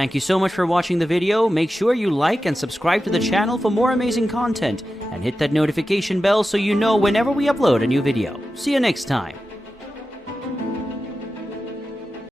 Thank you so much for watching the video. Make sure you like and subscribe to the channel for more amazing content, and hit that notification bell so you know whenever we upload a new video. See you next time.